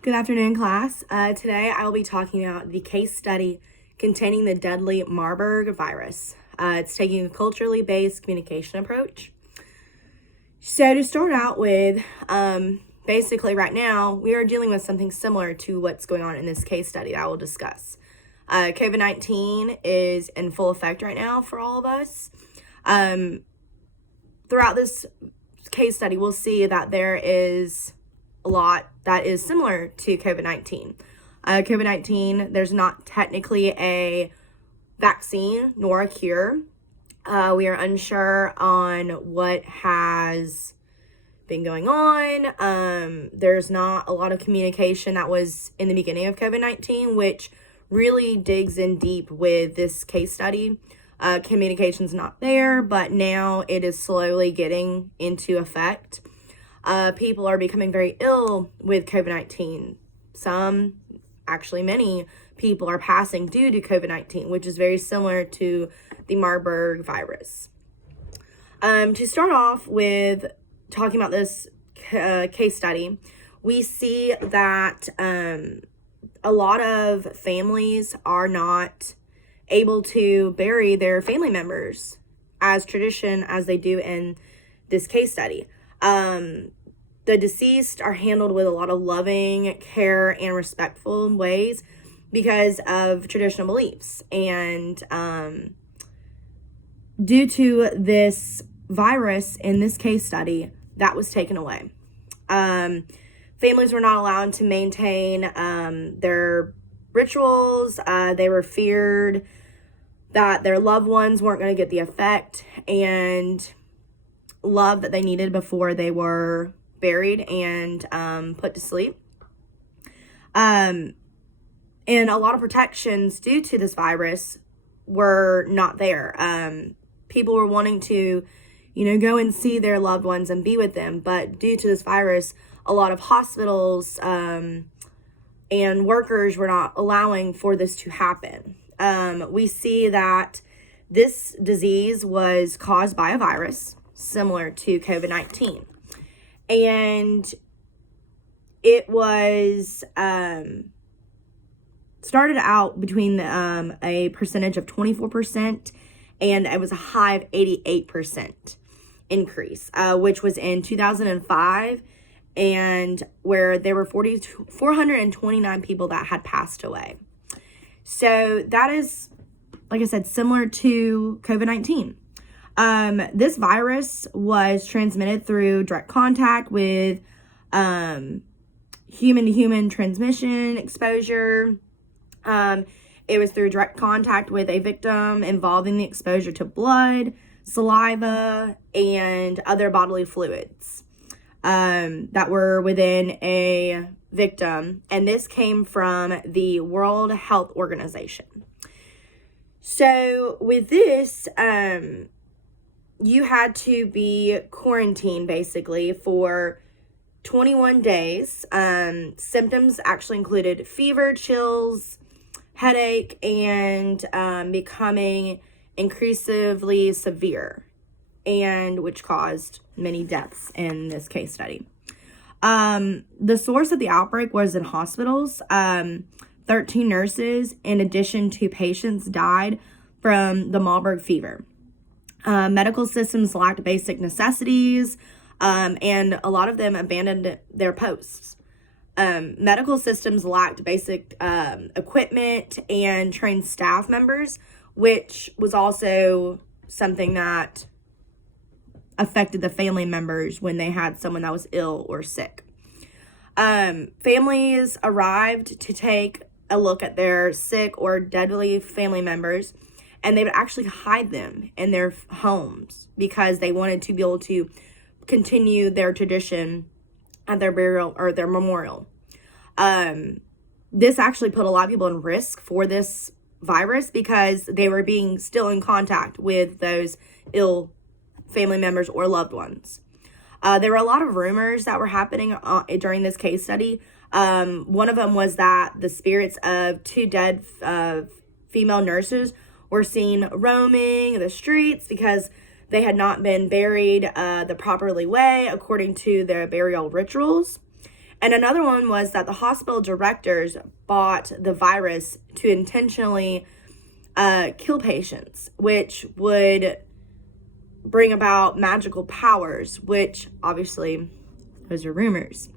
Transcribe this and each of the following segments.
Good afternoon, class. Today I will be talking about the case study containing the deadly Marburg virus. It's taking a culturally based communication approach. So to start out with, basically right now we are dealing with something similar to what's going on in this case study that I will discuss. COVID-19 is in full effect right now for all of us. Throughout this case study, we'll see that there is a lot that is similar to COVID-19. COVID-19, there's not technically a vaccine nor a cure. We are unsure on what has been going on. There's not a lot of communication that was in the beginning of COVID-19, which really digs in deep with this case study. Communication's not there, but now it is slowly getting into effect. People are becoming very ill with COVID-19. Some, actually many people are passing due to COVID-19, which is very similar to the Marburg virus. To start off with talking about this case study, we see that a lot of families are not able to bury their family members as tradition as they do in this case study. The deceased are handled with a lot of loving care and respectful ways because of traditional beliefs. And due to this virus in this case study, that was taken away. Families were not allowed to maintain their rituals. They were feared that their loved ones weren't going to get the effect and love that they needed before they were buried and put to sleep. And a lot of protections due to this virus were not there. People were wanting to, go and see their loved ones and be with them. But due to this virus, a lot of hospitals and workers were not allowing for this to happen. We see that this disease was caused by a virus similar to COVID-19. And it was started out between a percentage of 24% and it was a high of 88% increase, which was in 2005, and where there were 429 people that had passed away. So that is, like I said, similar to COVID-19. This virus was transmitted through direct contact with human-to-human transmission exposure. It was through direct contact with a victim involving the exposure to blood, saliva, and other bodily fluids that were within a victim. And this came from the World Health Organization. So with this, you had to be quarantined basically for 21 days. Symptoms actually included fever, chills, headache, and becoming increasingly severe, and which caused many deaths in this case study. The source of the outbreak was in hospitals. 13 nurses, in addition to patients, died from the Marburg fever. Medical systems lacked basic necessities, and a lot of them abandoned their posts. Medical systems lacked basic equipment and trained staff members, which was also something that affected the family members when they had someone that was ill or sick. Families arrived to take a look at their sick or deadly family members, and they would actually hide them in their homes because they wanted to be able to continue their tradition at their burial or their memorial. This actually put a lot of people in risk for this virus because they were being still in contact with those ill family members or loved ones. There were a lot of rumors that were happening during this case study. One of them was that the spirits of two dead female nurses were seen roaming the streets because they had not been buried the properly way according to their burial rituals. And another one was that the hospital directors bought the virus to intentionally kill patients, which would bring about magical powers, which obviously those are rumors.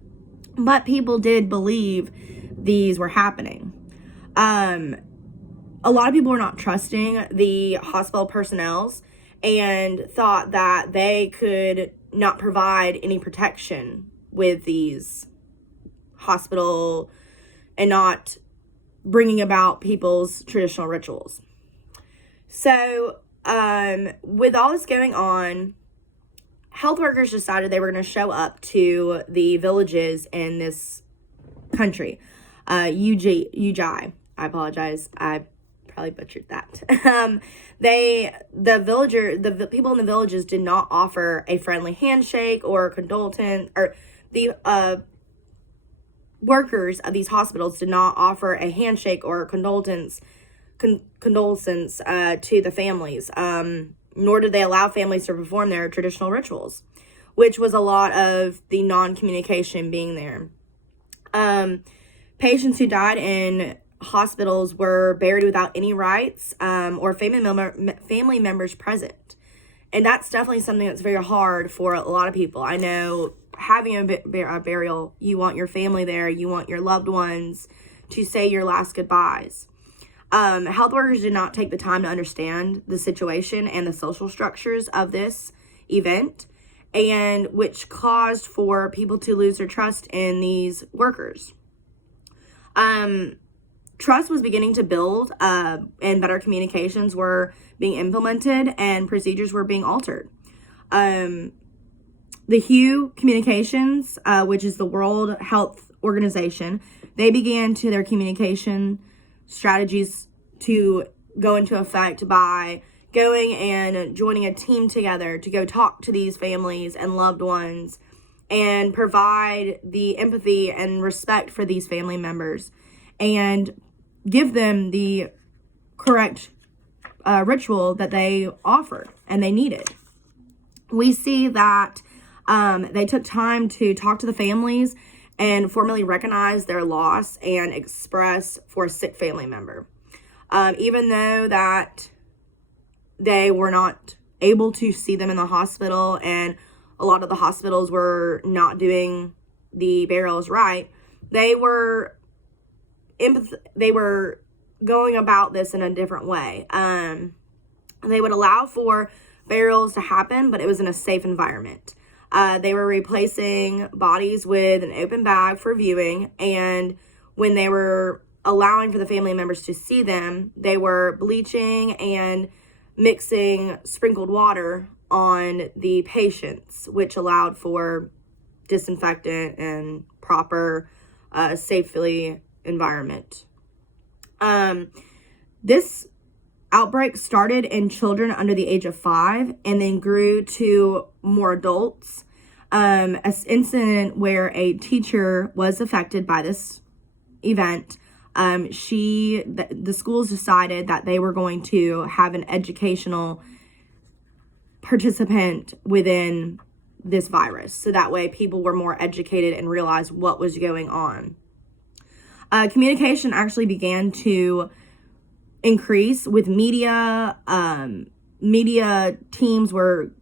But people did believe these were happening. A lot of people were not trusting the hospital personnel and thought that they could not provide any protection with these hospital and not bringing about people's traditional rituals. So, with all this going on, health workers decided they were going to show up to the villages in this country. Ujjayi. I apologize. I probably butchered that. The people in the villages did not offer a friendly handshake or condolence, or the workers of these hospitals did not offer a handshake or condolence to the families. Nor did they allow families to perform their traditional rituals, which was a lot of the non-communication being there. Patients who died in hospitals were buried without any rites or family members present. And that's definitely something that's very hard for a lot of people. I know having a burial, you want your family there, you want your loved ones to say your last goodbyes. Health workers did not take the time to understand the situation and the social structures of this event, and which caused for people to lose their trust in these workers. Trust was beginning to build, and better communications were being implemented, and procedures were being altered. The WHO Communications, which is the World Health Organization, they began to their communication strategies to go into effect by going and joining a team together to go talk to these families and loved ones and provide the empathy and respect for these family members and give them the correct ritual that they offered and they needed. We see that they took time to talk to the families and formally recognize their loss and express for a sick family member. Even though that they were not able to see them in the hospital and a lot of the hospitals were not doing the burials right, they were going about this in a different way. They would allow for burials to happen, but it was in a safe environment. They were replacing bodies with an open bag for viewing, and when they were allowing for the family members to see them, they were bleaching and mixing sprinkled water on the patients, which allowed for disinfectant and proper safely environment. This outbreak started in children under the age of 5 and then grew to more adults. An incident where a teacher was affected by this event. The schools decided that they were going to have an educational participant within this virus, so that way people were more educated and realized what was going on. Communication actually began to increase with media. Media teams were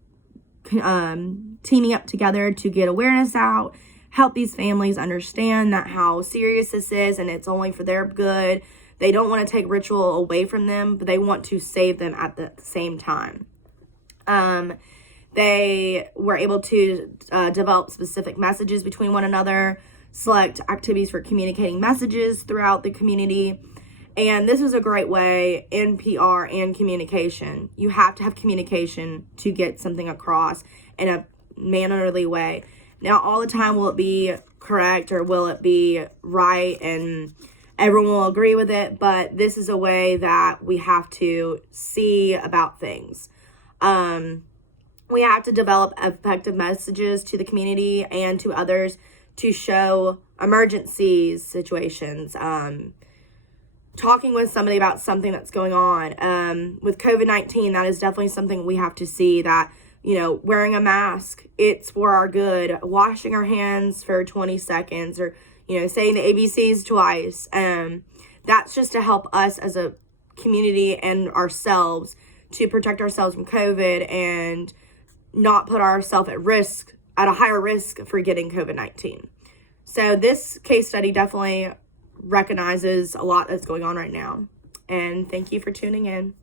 teaming up together to get awareness out, help these families understand that how serious this is and it's only for their good. They don't want to take ritual away from them, but they want to save them at the same time. They were able to develop specific messages between one another, select activities for communicating messages throughout the community. And this was a great way in PR and communication. You have to have communication to get something across in a mannerly way. Now, all the time, will it be correct or will it be right and everyone will agree with it? But this is a way that we have to see about things. We have to develop effective messages to the community and to others to show emergencies, situations, talking with somebody about something that's going on. With COVID-19, that is definitely something we have to see, that wearing a mask, it's for our good, washing our hands for 20 seconds, or, saying the ABCs twice. That's just to help us as a community and ourselves to protect ourselves from COVID and not put ourselves at a higher risk for getting COVID-19. So this case study definitely recognizes a lot that's going on right now. And thank you for tuning in.